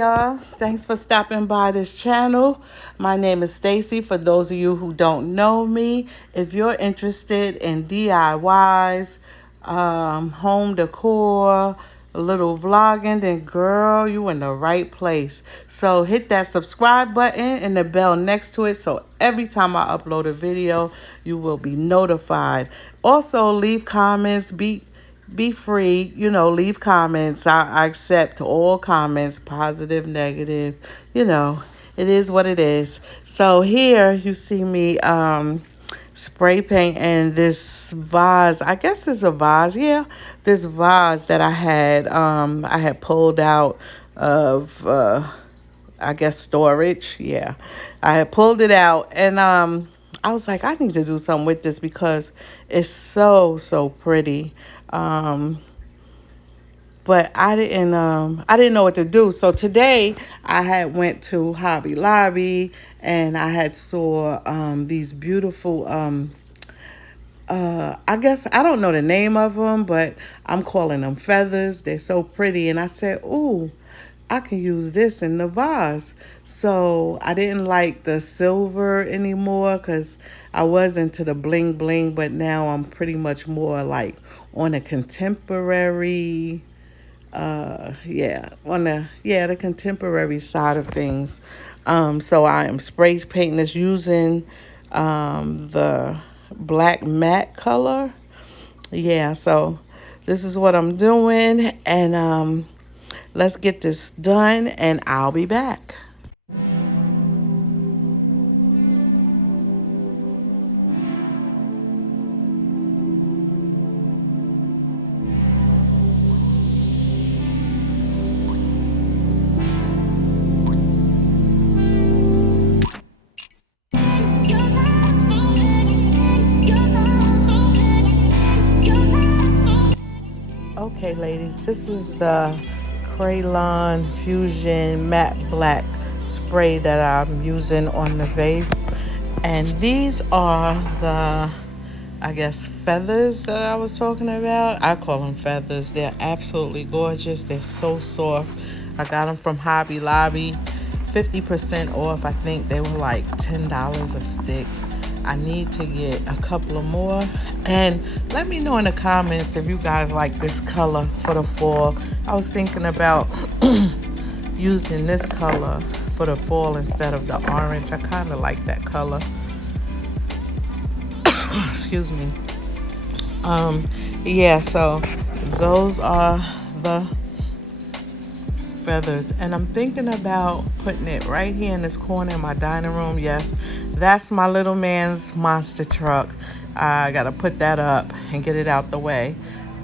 y'all. Thanks for stopping by this channel. My name is Stacy. For those of you who don't know me, if you're interested in DIYs, home decor, a little vlogging, then girl, you in the right place. So hit that subscribe button and the bell next to it, so every time I upload a video, you will be notified. Also, leave comments. Be free, leave comments. I accept all comments, positive, negative, it is what it is. So here you see me spray painting this vase. I guess it's a vase. Yeah, this vase that I had pulled out of I guess storage. Yeah, I had pulled it out, and I was like, I need to do something with this because it's so pretty. But I didn't know what to do. So today I had went to Hobby Lobby and I had saw these beautiful I guess I don't know the name of them, but I'm calling them feathers. They're so pretty, and I said, "Ooh, I can use this in the vase." So I didn't like the silver anymore because I was into the bling bling, but now I'm pretty much more like on a contemporary, the contemporary side of things. So I am spray painting this using the black matte color. Yeah, so this is what I'm doing, and let's get this done and I'll be back. Okay, ladies, this is the Crayon Fusion Matte Black spray that I'm using on the vase. And these are the, I guess, feathers that I was talking about. I call them feathers. They're absolutely gorgeous. They're so soft. I got them from Hobby Lobby. 50% off. I think they were like $10 a stick. I need to get a couple of more, and let me know in the comments if you guys like this color for the fall. I was thinking about using this color for the fall instead of the orange. I kind of like that color. Excuse me. Yeah, so those are the feathers, and I'm thinking about putting it right here in this corner in my dining room. Yes, that's my little man's monster truck. I gotta put that up and get it out the way,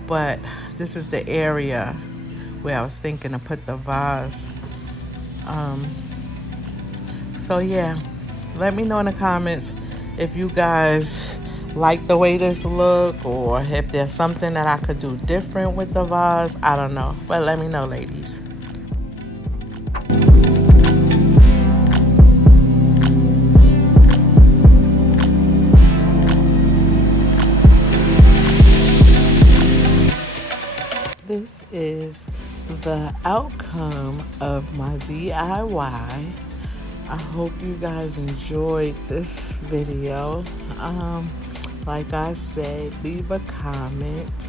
but this is the area where I was thinking to put the vase. So yeah, let me know in the comments if you guys like the way this look, or if there's something that I could do different with the vase. I don't know, but let me know, ladies. This is the outcome of my DIY. I hope you guys enjoyed this video. Like I said, leave a comment,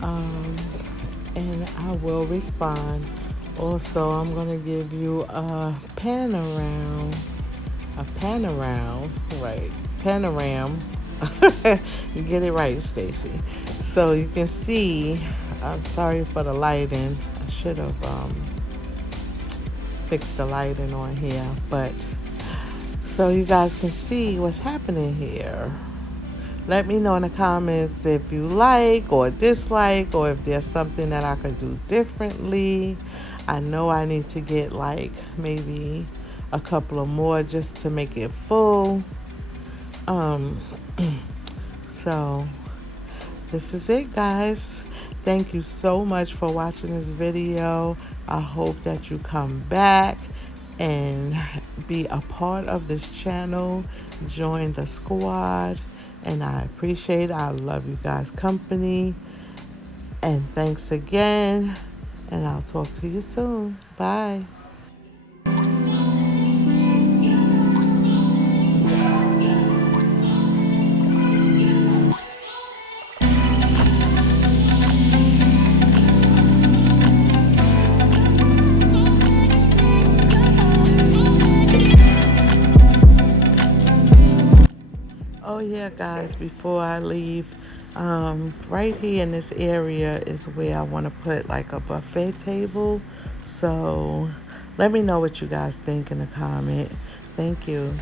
and I will respond. Also, I'm gonna give you a panorama. You get it right, Stacy. So you can see. I'm sorry for the lighting. I should have fixed the lighting on here, but so you guys can see what's happening here. Let me know in the comments if you like or dislike, or if there's something that I could do differently. I know I need to get like maybe a couple of more just to make it full. So this is it, guys. Thank you so much for watching this video. I hope that you come back and be a part of this channel. Join the squad. And I appreciate it. I love you guys' company. And thanks again. And I'll talk to you soon. Bye. Oh yeah, guys, before I leave, right here in this area is where I want to put like a buffet table. So let me know what you guys think in the comment. Thank you.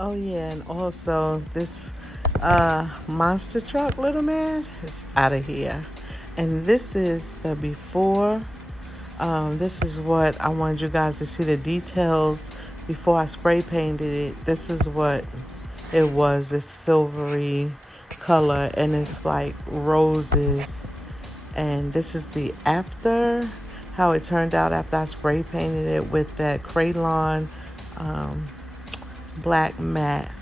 Oh yeah, and also this monster truck, little man, is out of here. And this is the before. This is what I wanted you guys to see the details before I spray painted it. This is what it was, this silvery color, and it's like roses. And this is the after, how it turned out after I spray painted it with that Crayon black matte.